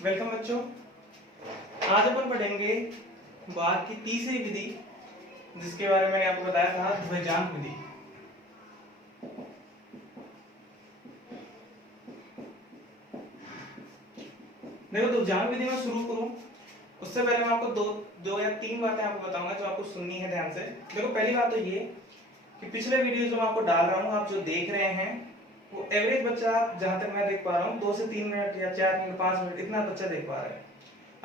Welcome बच्चों। आज अपन पढ़ेंगे बात की तीसरी विधि, जिसके बारे में मैंने आपको बताया था, ध्वजांक विधि। देखो, ध्वजांक विधि में शुरू करूं उससे पहले मैं आपको दो या तीन बातें आपको बताऊंगा जो आपको सुननी है ध्यान से। देखो, पहली बात तो ये कि पिछले वीडियो जो मैं आपको डाल रहा हूँ, आप जो देख रहे हैं, वो एवरेज बच्चा, जहां तक मैं देख पा रहा हूँ, 2 से 3 मिनट या 4 मिनट 5 मिनट इतना बच्चा देख पा रहा है।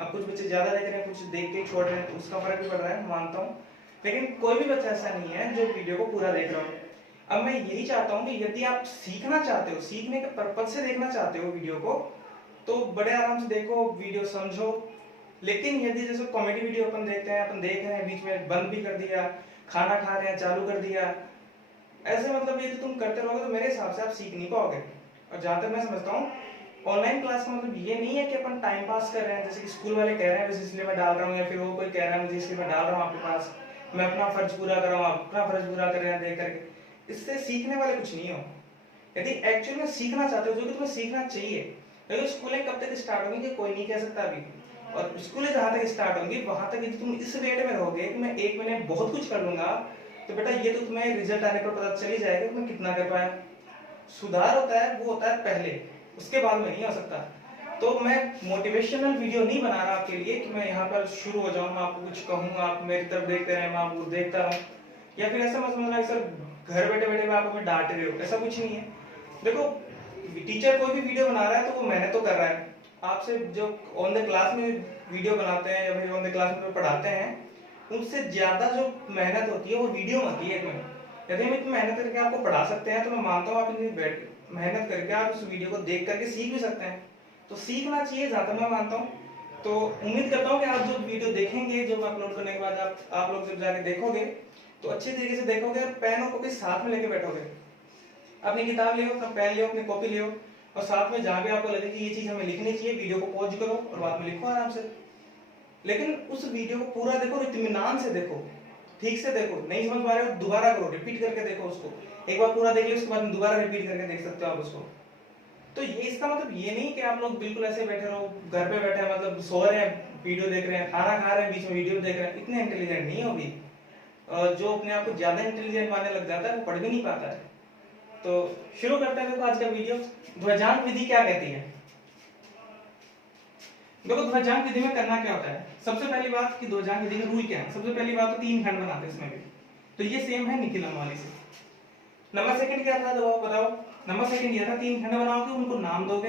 अब कुछ बच्चे ज्यादा देख रहे हैं, कुछ देख के छोड़ रहे हैं, तो उसका फर्क भी पड़ रहा है, मानता हूँ। लेकिन कोई भी बच्चा ऐसा नहीं है जो वीडियो को पूरा देख रहा हो। अब मैं यही चाहता हूँ कि यदि आप सीखना चाहते हो, सीखने के पर्पज से देखना चाहते हो वीडियो को, तो बड़े आराम से देखो, वीडियो समझो। लेकिन यदि जैसे कॉमेडी वीडियो अपन देखते हैं, अपन देख रहे हैं, बीच में बंद भी कर दिया, खाना खा रहे हैं चालू कर दिया, ऐसे मतलब ये तो तुम करते रहोगे तो मेरे हिसाब से आप सीख नहीं पाओगे। और जहां तक मैं समझता हूँ, ऑनलाइन क्लास का मतलब ये नहीं है कि अपन टाइम पास कर रहे हैं, जैसे कि स्कूल वाले कह रहे हैं बस इसलिए मैं डाल रहा हूँ, या फिर वो कोई कह रहा है मुझे इसलिए मैं डाल रहा हूँ आपके पास, मैं अपना फर्ज पूरा कर रहा हूँ, आप अपना फर्ज पूरा कर रहे हैं देख करके। इससे सीखने वाले कुछ नहीं हो। यदि एक्चुअल में सीखना चाहते हो, जो कि तुम्हें सीखना चाहिए, लेकिन स्कूलें कब तक स्टार्ट होंगी कोई नहीं कह सकता अभी। और स्कूलें जहां तक स्टार्ट होंगी, वहां तक यदि तुम इस रेट में रहोगे कि मैं 1 महीने बहुत कुछ कर लूंगा, तो बेटा ये तो तुम्हें रिजल्ट आने पर पता चल ही जाएगा कि मैं कितना कर पाया। सुधार होता है वो होता है पहले, उसके बाद में नहीं हो सकता। तो मैं मोटिवेशनल वीडियो नहीं बना रहा आपके लिए कि मैं यहाँ पर शुरू हो जाऊँ, मैं आपको कुछ कहूँ, आप मेरी तरफ देखते रहे, मैं आपको देखता रहूँ, या फिर ऐसा मत समझना कि सर घर बैठे बैठे आप हमें डांट रहे हो, ऐसा कुछ नहीं है। देखो, टीचर कोई भी वीडियो बना रहा है तो वो मेहनत तो कर रहा है। आपसे जो ऑन द क्लास में वीडियो बनाते हैं या फिर ऑन द क्लास में पढ़ाते हैं, उनसे ज्यादा जो मेहनत होती है वो वीडियो में होती है। एक मिनट, यदि हम इतनी मेहनत करके आपको पढ़ा सकते हैं, तो मैं मानता हूँ आप इतनी मेहनत करके आप उस वीडियो को देख करके सीख भी सकते हैं। तो सीखना चाहिए, ज्यादा मैं मानता हूँ। तो उम्मीद करता हूँ कि आप जो वीडियो देखेंगे, जो मैं अपलोड करने के बाद आप लोग जब जाके देखोगे, तो अच्छे तरीके से देखोगे, पेन और कॉपी साथ में लेके बैठोगे। अपनी किताब लियो, अपना पेन लियो, अपनी कॉपी लियो, और साथ में जहां भी आपको लगे कि ये चीज हमें लिखनी चाहिए, वीडियो को पॉज करो और बाद में लिखो आराम से। लेकिन उस वीडियो को पूरा देखो, इत्मीनान से देखो, ठीक से देखो। नहीं समझ पा रहे हो, दोबारा करो, रिपीट करके देखो उसको। एक बार पूरा देख लिया, उसके बाद दोबारा रिपीट करके देख सकते हो आप उसको। तो ये इसका मतलब ये नहीं कि आप लोग बिल्कुल ऐसे बैठे रहो, घर पे बैठे मतलब सो रहे हैं, वीडियो देख रहे हैं, खाना खा रहे हैं, बीच में वीडियो देख रहे हैं, इतने इंटेलिजेंट नहीं हो भी। जो अपने आप को ज्यादा इंटेलिजेंट मानने लग जाता है वो पढ़ भी नहीं पाता है। तो शुरू करते हैं। देखो, आज का वीडियो ध्वजांक विधि क्या कहती है। देखो, ध्वजांक विधि में करना क्या होता है। सबसे पहली बात कि ध्वजांक विधि का रूल क्या है। सबसे पहली बात तो 3 खंड बनाते हैं इसमें भी, तो ये सेम है निखिलम वाली से। नंबर सेकंड क्या था, जवाब बताओ। नंबर सेकंड ये था 3 खंड बनाओगे, उनको नाम दोगे।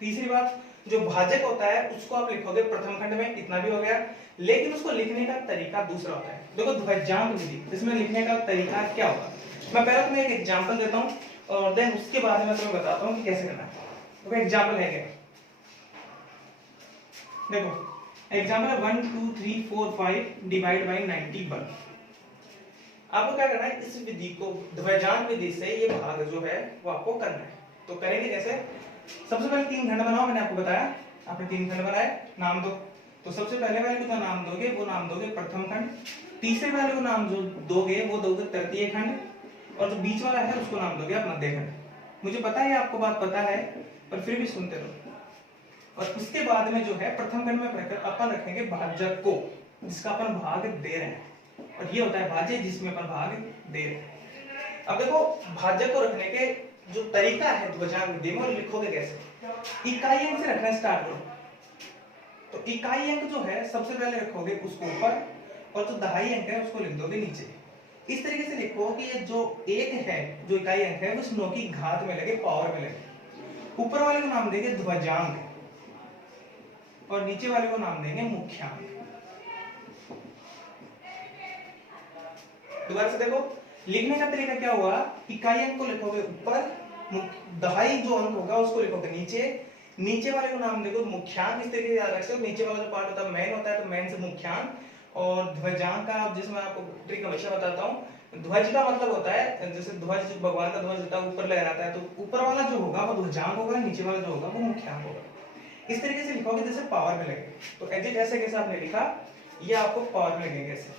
तीसरी बात, जो भाजक होता है उसको आप लिखोगे प्रथम खंड में, इतना भी हो गया। लेकिन उसको लिखने का तरीका दूसरा होता है। देखो, ध्वजांक विधि, इसमें लिखने का तरीका क्या होगा। मैं पहले तुम्हें एक एग्जांपल देता हूं, और देन उसके बाद में तुम्हें बताता हूं कि कैसे करना है। तो एग्जांपल है क्या, देखो एग्जांपल है 1 2 3 4 5 डिवाइड बाय 91। आपको क्या करना है, इस विधि को, ध्वजांक विधि से ये भाग जो है वो आपको करना है। तो करेंगे कैसे। सबसे पहले 3 खंड बनाओ, मैंने आपको बताया, आपने 3 खंड बनाए, नाम दो। तो सबसे पहले वाले को जो नाम दोगे वो नाम दोगे प्रथम खंड। तीसरे वाले को नाम जो दोगे वो दोगे तृतीय खंड, और जो बीच वाला है उसको नाम दोगे आप मध्य खंड। मुझे पता है आपको बात पता है, पर फिर भी सुनते रहो। और उसके बाद में जो है प्रथम खंड में पढ़कर अपन रखेंगे भाजक को, जिसका अपन भाग दे रहे हैं, और ये होता है भाज्य जिसमें अपन भाग दे रहे हैं। अब देखो, भाजक को रखने के जो तरीका है ध्वजांक विधि में, लिखोगे कैसे। इकाई अंक से रखना स्टार्ट करो। तो इकाई अंक जो है सबसे पहले रखोगे उसको ऊपर, और जो दहाई अंक है उसको लिख दोगे नीचे। इस तरीके से लिखो कि ये जो एक है, जो इकाई अंक है, वो इस 9 की घात में लगे, पावर में लगे। ऊपर वाले को नाम देंगे ध्वजांक, और नीचे वाले को नाम देंगे मुख्यांक। दोबारा से देखो, लिखने का तरीका क्या हुआ। इकाई अंक को लिखोगे ऊपर, दहाई जो अंक होगा उसको लिखोगे नीचे, नीचे वाले को नाम देखो मुख्यांक। इस तरीके से याद रखते हो, नीचे वाला जो पार्ट होता है मेन होता है, तो मेन से मुख्यांक। और ध्वजांक का, जिसमें आपको ट्रिक हमेशा बताता हूँ, ध्वज का मतलब होता है, जैसे ध्वज, भगवान का ध्वज होता है, ऊपर लहराता है, तो ऊपर वाला जो होगा वो ध्वजांक होगा, नीचे वाला जो होगा वो मुख्यांक होगा। इस तरीके से लिखोगे जैसे पावर में लगे। तो एग्जिट ऐसे कैसे आपने लिखा, ये आपको पावर में लगेंगे ऐसे।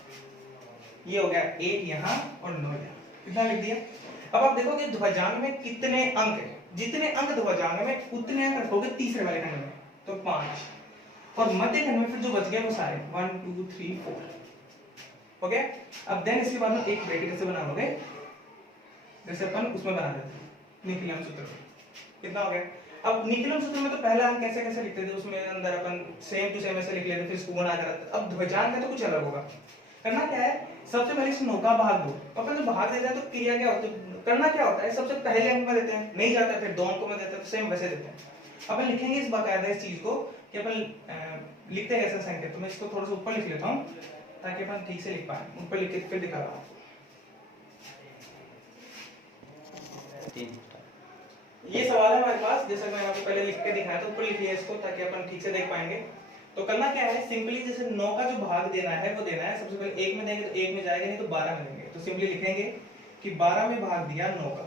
ये हो गया 8 यहाँ और 9 यहाँ, कितना लिख दिया। अब आप देखोगे ध्वजांक में कितने अंक है, जितने अंक ध्वजांक में उतने अंक रखोगे तीसरे वाले खंड में। तो 5 और मध्य खंड में फिर जो बच गए वो सारे 1 2 3 4 ओके। अब देन इसके बाद में एक ब्रैकेट ऐसे बना लोगे जैसे अपन उसमें बना देते हैं निकलम सूत्र में। कितना हो गया? अब निकलम सूत्र में तो पहले हम कैसे कैसे लिखते थे, उसमें अंदर अपन सेम टू सेम ऐसे लिख लेते, फिर इसको गुणा करते। अब ध्वजांक का तो कुछ अलग होगा। करना क्या है, सबसे पहले इस 9 का भाग दो। अपन जब भाग देते हैं तो क्रिया क्या होती है, करना क्या होता है, सबसे पहले अंक में देते हैं, नहीं जाता है फिर 2 अंकों में देते हैं, तो सेम वैसे देते हैं। अपन लिखेंगे इस बाकायदा इस चीज को कि अपन लिखते हैं कैसे संकेत। तो मैं इसको थोड़ा सा ऊपर लिख लेता हूं ताकि अपन ठीक से लिख पाए। ऊपर लिख के फिर दिखा रहा हूं। ये सवाल है हमारे पास, जैसे मैंने आपको पहले लिख के दिखाया तो ऊपर लिखिए इसको ताकि अपन ठीक से देख पाएंगे। तो करना क्या है, सिंपली जैसे 9 का जो भाग देना है वो देना है। सबसे पहले 1 में देंगे तो 1 में जाएगा, नहीं तो 12 में देंगे। तो सिंपली लिखेंगे कि 12 में भाग दिया 9 का,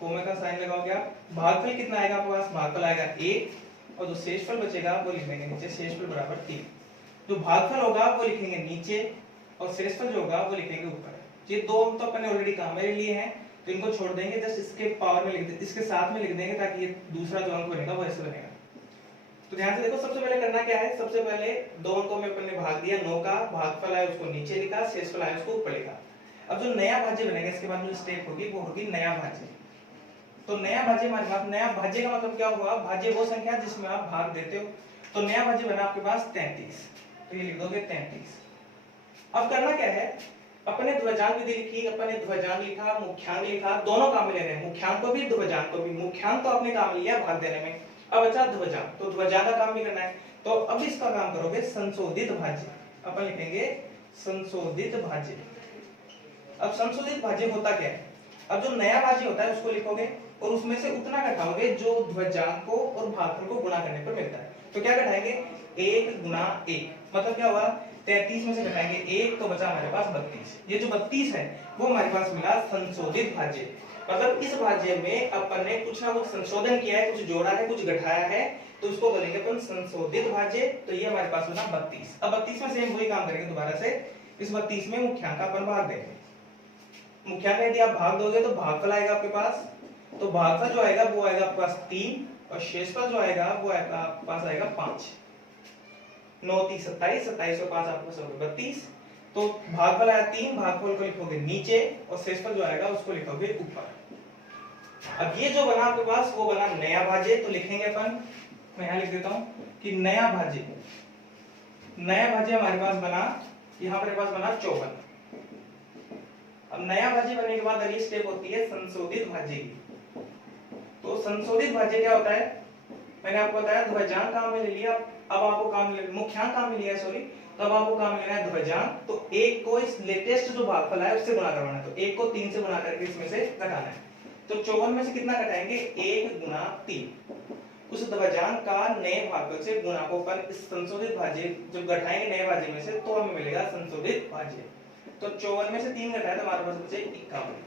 कोमे का साइन लगाओगे आप। भागफल कितना आएगा आपके पास, भागफल आएगा 1 और जो शेषफल बचेगा वो लिख देंगे नीचे, शेषफल बराबर 3। जो भागफल होगा वो लिखेंगे नीचे और शेषफल जो होगा वो लिखेंगे ऊपर। ये दो अंक तो अपन ने ऑलरेडी काम में लिए हैं तो इनको छोड़ देंगे, जस्ट इसके पावर में लिख देंगे, इसके साथ में लिख देंगे ताकि ये दूसरा जो अंक बनेगा वो ऐसे बनेगा। तो ध्यान से देखो, सबसे पहले करना क्या है, सबसे पहले 2 अंकों में अपन ने भाग दिया, 9 का भागफल आया उसको नीचे लिखा, शेषफल आया उसको ऊपर लिखा। अब जो नया भाज्य बनेगा इसके बाद जो स्टेप होगी वो होगी नया भाज्य। तो नया भाज्य हमारे पास, नया भाज्य का मतलब क्या हुआ, भाज्य वो संख्या जिसमें आप भाग देते हो। तो नया भाज्य बना आपके पास 33, तो ये लिख दोगे 33। अब करना क्या है, अपने ध्वजांक विधि लिखी, अपने ध्वजांक लिखा, मुख्यांक लिखा, दोनों काम में लेने हैं, मुख्यांक को भी ध्वजांक को भी। मुख्यांक तो आपने काम लिया भाग देने में, अब बचा ध्वजांक, तो ध्वजांक का काम भी करना है। तो अब इसका काम करोगे संशोधित भाज्य, अपन लिखेंगे संशोधित भाज्य। अब संशोधित भाज्य होता क्या है, अब जो नया भाज्य होता है उसको लिखोगे और उसमें से उतना घटाओगे जो ध्वजांक को और भागफल को गुणा करने पर मिलता है। तो क्या घटाएंगे, 1 गुणा 1, मतलब क्या हुआ, 33 में से घटाएंगे 1 तो बचा हमारे पास 32। ये जो 32 है वो हमारे पास मिला संशोधित भाज्य। मतलब इस भाज्य में अपन ने कुछ ना कुछ संशोधन किया है, कुछ जोड़ा है, कुछ घटाया है, तो उसको बोलेंगे अपन संशोधित भाज्य। तो ये हमारे पास बना 32। अब 32 में सेम वही काम करेंगे दोबारा से, इस 32 में मुख्यांक का अपन भाग देंगे। मुख्यांक यदि आप भाग दोगे तो भागफल आएगा आपके पास, तो भागफल जो आएगा वो आएगा आपके पास 3 और शेषफल जो आएगा वो आएगा आपके पास आएगा 5। 9 30 27, 27 और 5 आपके पास हो गए 32। तो भागफल आया 3, भागफल को लिखोगे नीचे और शेषफल जो आएगा उसको लिखोगे ऊपर। अब ये जो बना आपके पास वो बना नया भाज्य। तो लिखेंगे अपन, मैं यहां लिख देता हूं कि नया भाज्य, नया भाज्य हमारे पास बना, यहां पर पास बना 54। अब नया भाज्य बनने के बाद अगली स्टेप होती है संशोधित भाज्य की। तो संशोधित भाज्य क्या होता है, मैंने आपको बताया ध्वजांक काम में ले लिया, अब आपको काम मुख्यांक काम में लिया सॉरी, तब आपको काम लेना है ध्वजांक। तो 1 को इस लेटेस्ट जो भागफल है उससे गुणा करवाना है, तो 1 को 3 से गुणा करके इसमें से घटाना है। तो 54 में से कितना घटाएंगे, 1 गुणा 3। उस ध्वजांक का नए भागफल से गुणा को अपन इस संशोधित भाज्य जब घटाएंगे नए भाज्य में से तो हमें मिलेगा संशोधित भाज्य। तो 54 में से 3 घटाया तो हमारे पास बचे 51।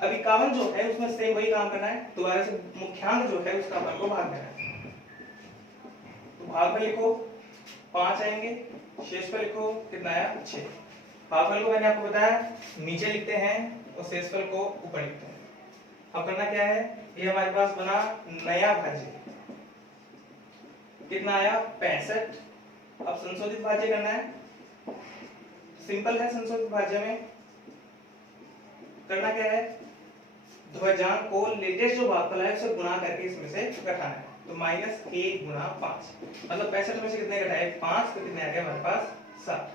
अब 51 जो है उसमें सेम वही काम करना है, दोबारा से मुख्यांक जो है उसका अपन को भाग देना है। तो भागफल लिखो 5 आएंगे, शेषफल लिखो कितना आया 6। भागफल को मैंने आपको बताया नीचे लिखते हैं और शेषफल को ऊपर लिखते हैं। अब करना क्या है, ये हमारे पास बना नया भाज्य, कितना आया 65। अब संशोधित भाज्य करना है, सिंपल है। संशोधित भाज्य में करना क्या है, ध्वजांक को लेटेस्ट जो भागफल है उससे गुणा करके इसमें से घटाना है। तो -1 गुणा 5, मतलब 65 में से कितने घटाए 5, तो कितने आ गए हमारे पास 7।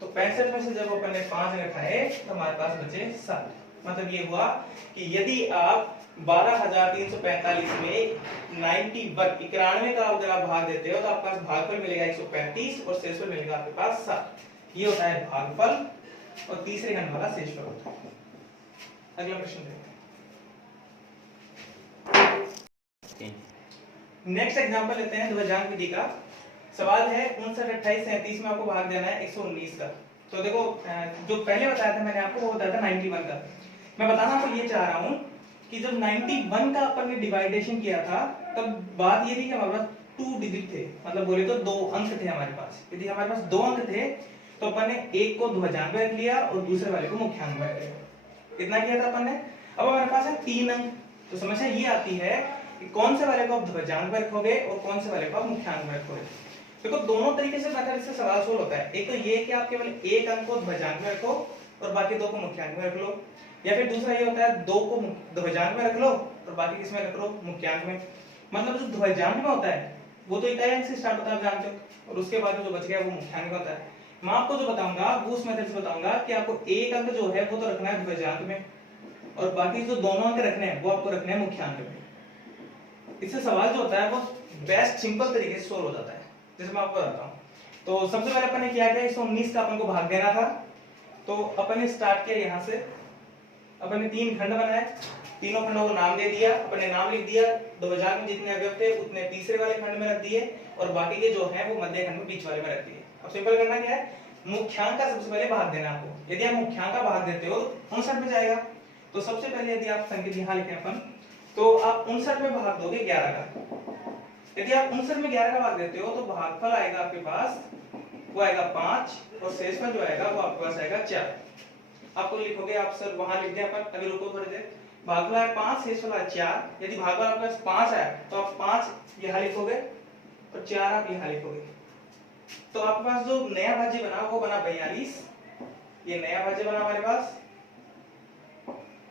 तो 65 में से जब अपन ने 5 घटाए तो हमारे पास बचे 7। मतलब ये हुआ कि यदि आप 12,345 में 91 का अगर आप भाग देते हो तो आपके पास भागफल मिलेगा 135 और शेषफल मिलेगा आपके पास 7। ये होता है भागफल और तीसरे खंड वाला शेषफल होता है। अगला प्रश्न देखते हैं। नेक्स्ट एग्जांपल लेते हैं ध्वजांक विधि का। सवाल है 59, 28, 37 में आपको भाग देना है 119 का। तो देखो जो पहले बताया था मैंने आपको वो बताया था 91 का। मैं बताना आपको ये चाह रहा हूं कि जब 91 का अपन ने डिवाइडेशन किया था तब बात ये थी कि हमारे पास 2 डिजिट थे, मतलब बोले तो 2 अंक थे हमारे पास। यदि हमारे पास 2 अंक थे तो अपन ने एक को ध्वजांक में रख लिया और दूसरे वाले को मुख्यांक में रख लिया। कितना किया था अपन ने। अब हमारे पास है 3 अंक, तो समस्या ये आती है कि कौन से वाले को आप ध्वजांक में रखोगे और कौन से वाले को आप मुख्यांक में रखोगे। देखो दोनों तरीके से अगर इससे सवाल सोल्व होता है। एक तो ये कि आप केवल एक अंक को ध्वजांक में रखो और बाकी दो को मुख्यांक में रख लो, या फिर दूसरा ये होता है दो को ध्वजांक में रख लो और बाकी किसमें रख लो, मुख्यांक में। मतलब जो ध्वजांक में होता है वो तो इकाई अंक से स्टार्ट होता है, आप जानते हो, और उसके बाद जो बच गया वो मुख्यांक में होता है। मैं आपको जो बताऊंगा वो उस मेथड से बताऊंगा कि आपको एक अंक जो है वो तो रखना है ध्वजांक में और बाकी जो दोनों अंक रखने हैं वो आपको रखने हैं मुख्यांक में। इससे सवाल जो होता है वो बेस्ट सिंपल तरीके से सोल्व हो जाता है। जैसे मैं आपको बताता हूँ, तो सबसे पहले अपन ने क्या किया, 119 का अपन को भाग देना था। तो अपन ने स्टार्ट किया यहाँ से, अपन ने 3 खंड बनाए, तीनों खंडों को नाम दे दिया, अपन ने नाम लिख दिया, ध्वजांक में जितने अवयव थे उतने तीसरे वाले खंड में रख दिए और बाकी के जो है वो मध्य खंड में बीच वाले में रख दिए। अब सिंपल करना क्या है, मुख्यांक का सबसे पहले भाग देना आपको। यदि आप मुख्यांक का भाग देते हो 59 में जाएगा। तो सबसे पहले यदि आप संकेत यहाँ लिखें अपन, तो आप 59 में भाग दोगे 11 का। यदि आप 59 में 11 का भाग देते हो तो भागफल आएगा आपके पास, वो आएगा 5 और शेषफल जो आएगा वो आपके पास आएगा 4। आपको लिखोगे, आप सर वहां लिख दिया अपन, अभी रुको थोड़ी देर। भागफल है 5, शेषफल है 4। यदि भागफल आपके पास 5 आया तो आप 5 यहाँ लिखोगे और 4 आप यहाँ लिखोगे। तो आपके पास जो नया भाज्य बना वो बना 42। ये नया भाज्य बना हमारे पास।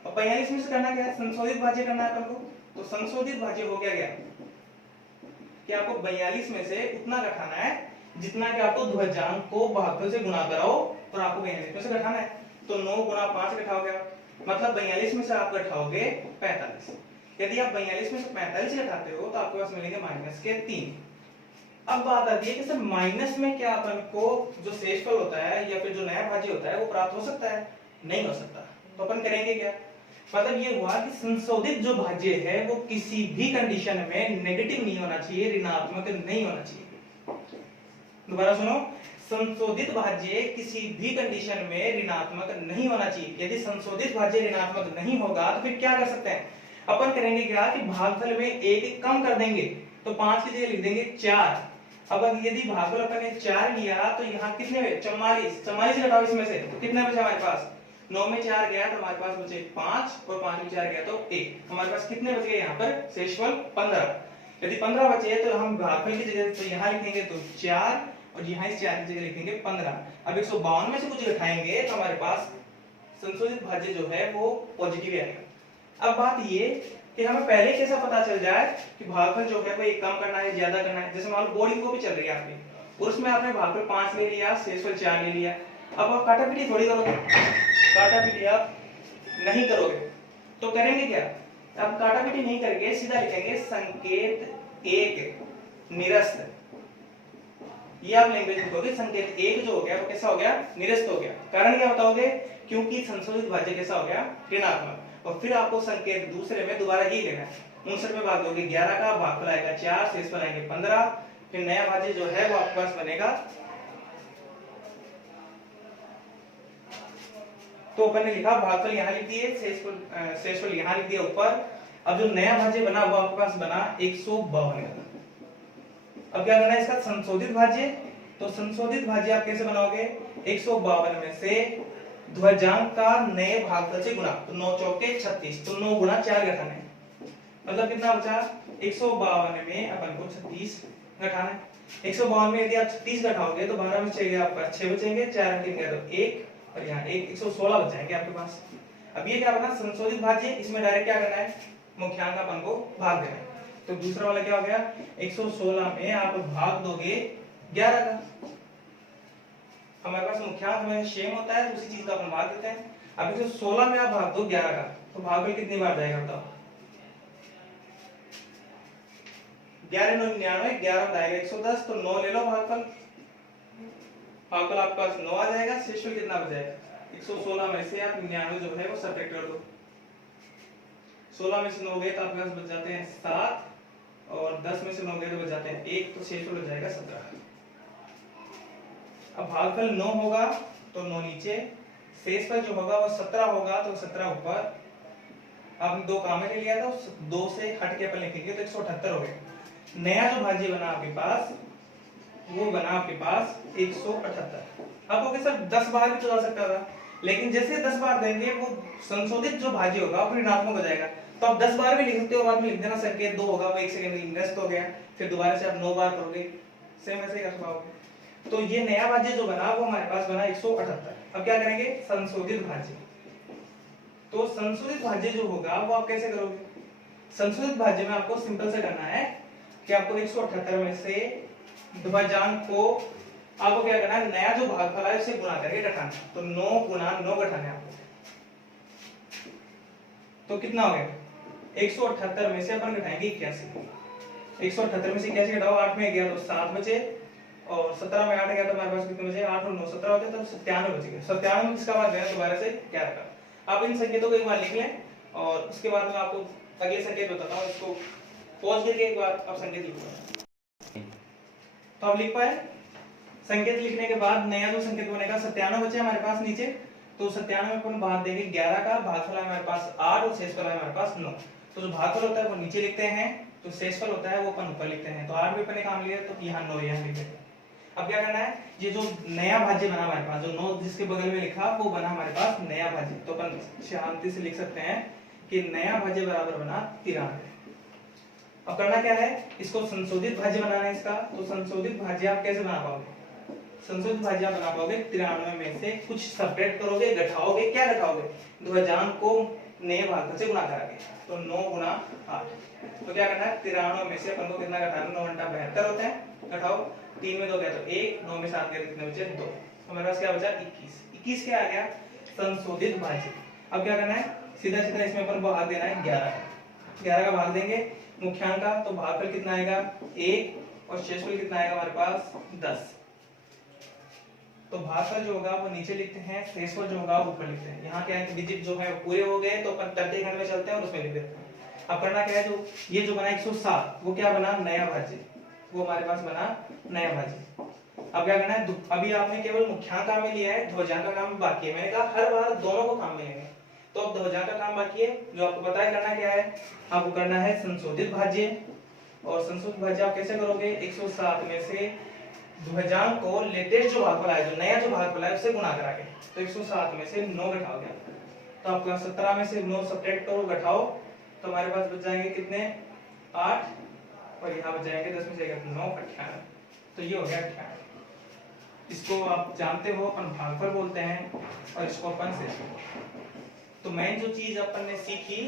अब 42 में से करना क्या है, संशोधित भाज्य करना है अपन को। तो संशोधित भाज्य हो गया कि आपको 42 में से उतना घटाना है जितना कि आपको ध्वजांक को भागफल से गुणा कराओ और आपको 42 में से घटाना है। तो 9 गुणा 5 घटाओगे, मतलब 42 में से आप घटाओगे 45। यदि आप 42 में से 45 घटाते हो तो आपके पास मिलेंगे -3। अब बात आती है कि सर माइनस में क्या अपन को जो शेषफल होता है या फिर जो नया भाज्य होता है वो प्राप्त हो सकता है? नहीं हो सकता। तो अपन करेंगे क्या, मतलब ये हुआ कि संशोधित जो भाज्य है वो किसी भी कंडीशन में नेगेटिव नहीं होना चाहिए, ऋणात्मक नहीं होना चाहिए। दोबारा सुनो, संशोधित भाज्य किसी भी कंडीशन में ऋणात्मक नहीं होना चाहिए। यदि संशोधित भाज्य ऋणात्मक नहीं होगा तो फिर क्या कर सकते हैं, अपन करेंगे क्या कि भागफल में एक कम कर देंगे, तो 5 की जगह लिख देंगे 4। अब यदि भागफल अपन ने 4 लिया तो यहाँ कितने 44 घटाओ इसमें से, तो कितना बचा हमारे पास, 9 में 4 गया तो हमारे पास बचे 5 और 5 में 4 गया तो 1। हमारे पास कितने बच गए यहाँ पर, शेषफल 15। यदि 15 बचे तो हम भागफल की जगह तो यहाँ लिखेंगे तो 4 और यहाँ इस 4 की जगह लिखेंगे 15। अब 152 में से कुछ घटाएंगे तो हमारे पास संशोधित भाज्य जो है वो पॉजिटिव आएगा। अब बात ये कि हमें पहले कैसा पता चल जाए कि भागफल जो है वो एक कम करना है ज्यादा करना है। जैसे मान लो बोर्डिंग को भी चल रही है आपकी, और उसमें आपने भागफल 5 ले लिया, शेषफल 4 ले लिया। अब आप काटापीटी थोड़ी करोगे, काटापीटी आप नहीं करोगे, तो करेंगे क्या, आप काटापीटी नहीं करके सीधा लिखेंगे संकेत 1 निरस्त। ये आप लैंग्वेज लिखोगे, संकेत 1 जो हो गया वो कैसा हो गया, निरस्त हो गया। कारण क्या बताओगे, क्योंकि संशोधित भाज्य कैसा हो गया, ऋणात्मक। और फिर आपको संकेत दूसरे में दोबारा ही लेना है। 59 में भाग दोगे 11 का, भागफल आएगा 4, शेषफल आएंगे 15। फिर नया भाज्य जो है वो आपके पास बनेगा, तो अपन ने लिखा भागफल यहाँ लिख दिए, शेषफल यहाँ लिख दिया ऊपर। अब जो नया भाज्य बना वो आपके पास बना 152 का। अब क्या करना है इसका, संशोधित भाज्य। तो संशोधित भाज्य आप कैसे बनाओगे, 152 में से ध्वजांक का नए भागफल से गुणा, तो 9 चौके 36, तो 9 गुणा 4 घटाना है, मतलब कितना बचा, 152 में अपन को 36 घटाना है। 152 में यदि आप 36 घटाओगे तो 12 बचेंगे आपका 6 बचेंगे, 4 घटेंगे तो 1 और यहाँ 116 बच जाएंगे आपके पास। अब ये क्या बना, संशोधित भाज्य। इसमें डायरेक्ट क्या करना है, मुख्यांक अपन को भाग देना है। तो दूसरा वाला क्या हो गया, 116 में आप भाग दोगे 11 का। हमारे पास मुख्यांक में सेम होता है तो उसी चीज का अपन भाग देते हैं। अब 116 में आप भाग दो 11 का, तो भागफल कितनी बार जाएगा बताओ, 11 9 99, 11 आएगा 110, तो 9 ले लो भागफल। भागफल आपके पास 9 आ जाएगा। शेषफल कितना बचेगा, 116 में से आप 99 जो है वो सब्ट्रैक्ट कर दो। 16 में से 9 गए तो आपके पास बच जाते हैं 7 और 10 में से 9 गए तो बच जाते हैं 1, तो शेषफल हो जाएगा 17। अब भागफल 9 होगा तो 9 नीचे, शेषफल जो होगा वो 17 होगा तो 17 ऊपर। आपने 2 काम ले लिया था, 2 से हट के अपन लिखेंगे तो 178 हो गए। नया जो भाज्य बना आपके पास वो बना आपके पास 178। अब ओके सर 10 बार भी तो जा सकता था, लेकिन जैसे 10 बार देंगे वो संशोधित जो भाज्य होगा वो ऋणात्मक हो जाएगा। तो आप 10 बार भी लिख सकते हो, बाद में लिख देना संकेत 2 होगा, वो 1 सेकंड निरस्त हो गया, फिर दोबारा से आप 9 बार करोगे, सेम ऐसे ही कर पाओगे। तो ये नया भाज्य जो बना वो हमारे पास बना 178। अब क्या करेंगे, संशोधित भाज्य। तो संशोधित भाज्य जो होगा वो आप कैसे करोगे, संशोधित भाज्य में आपको सिंपल से करना है कि आपको 178 में से ध्वजांक को आपको क्या करना है, नया जो भागफल है उसे गुणा करके घटाना। तो 9 गुना 9 घटाना है आपको, तो कितना हो गया 178 में से अपन घटाएंगे 81। 178 में से 81 घटाओ, 8 में गया तो 7 बचे, और 17 में 8 गया तो हमारे पास कितने बचे, 8 और 9 17 होते, तब 97 बच गए। 97 में किसका भाग देना दोबारा से 11 का। आप इन संकेतों को एक बार लिख लें और उसके बाद मैं आपको अगले संकेत बताता हूँ, इसको पॉज करके एक बार आप संकेत लिखो। तो आप लिख पाए, संकेत लिखने के बाद नया जो संकेत बनेगा 97 बचे हमारे पास नीचे, तो 97 में अपन भाग देंगे 11 का, भागफल है हमारे पास 8 और शेषफल है हमारे पास 9। तो जो भागफल होता है वो नीचे लिखते हैं, जो शेषफल होता है वो अपन ऊपर लिखते हैं। तो 8 भी अपन ने काम लिया, तो यहाँ 9 यहाँ लिख देते हैं। अब क्या करना है, ये जो नया भाज्य बना हमारे पास, जो 9 जिसके बगल में लिखा वो बना हमारे पास नया भाज्य, तो अपन शांति से लिख सकते हैं कि नया भाज्य बराबर बना 93। अब करना क्या है, इसको संशोधित भाज्य बनाना है इसका। तो संशोधित भाज्य आप कैसे बना पाओगे, संशोधित भाज्य आप बना पाओगे 93 में से कुछ सब्ट्रैक्ट करोगे, घटाओगे। क्या घटाओगे, ध्वजांक को नए भागफल से गुणा करोगे, तो 9 गुना 8। तो क्या करना है, 93 में से अपन को कितना घटाना, 9 घंटा 72 होते हैं, घटाओ, 3 में 2 गया तो 1, 9 में 7 गया कितने बचे 2, तो हमारे पास क्या बचा 21। 21 क्या आ गया, संशोधित भाज्य। अब क्या करना है, सीधा सीधा इसमें अपन को भाग देना है 11 का भाग देंगे मुख्यांक का, तो भागफल कितना आएगा 1 और शेषफल कितना आएगा हमारे पास 10। तो भागफल जो होगा वो नीचे लिखते हैं, शेषफल जो होगा ऊपर लिखते हैं। यहाँ क्या है, डिजिट जो है पूरे हो गए तो अपन तृतीय खंड में चलते हैं और उसमें लिख देते हैं। अब करना क्या है, जो ये जो बना 107 वो क्या बना, नया भाज्य, वो हमारे पास बना नया भाज्य। अब क्या करना है, अभी आपने केवल मुख्यांक काम में लिया है, ध्वजांक का काम बाकी है। मैंने कहा हर बार दोनों को काम में लेंगे, तो अब ध्वजांक का काम बाकी है। जो आपको पता है करना क्या है, आपको करना है संशोधित भाज्य। और संशोधित भाज्य आप कैसे करोगे, 107 में से ध्वजांक को लेटेस्ट जो भागफल है, जो नया जो भागफल है उससे गुणा कराके, तो 107 में से 9 घटाओगे, तो आपका 17 में से 9 सब्ट्रैक्ट करो, घटाओ, तो हमारे पास बच जाएंगे कितने 8, और यहाँ बच जाएंगे 10 में से 9 98। तो ये हो गया 98। इसको आप जानते हो अपन भागफल बोलते हैं, और इसको अपन से। तो मेन जो चीज अपन ने सीखी